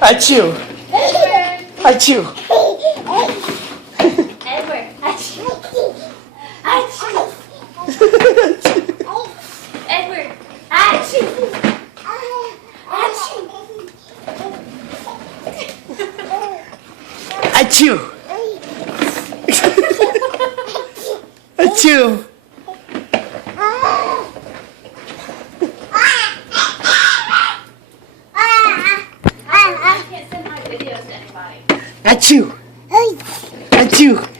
Achoo. Edward. Achoo. Edward. Achoo. Achoo. Edward. Achoo. Achoo. Achoo. Achoo. I can't send my videos to anybody. Achoo. Achoo.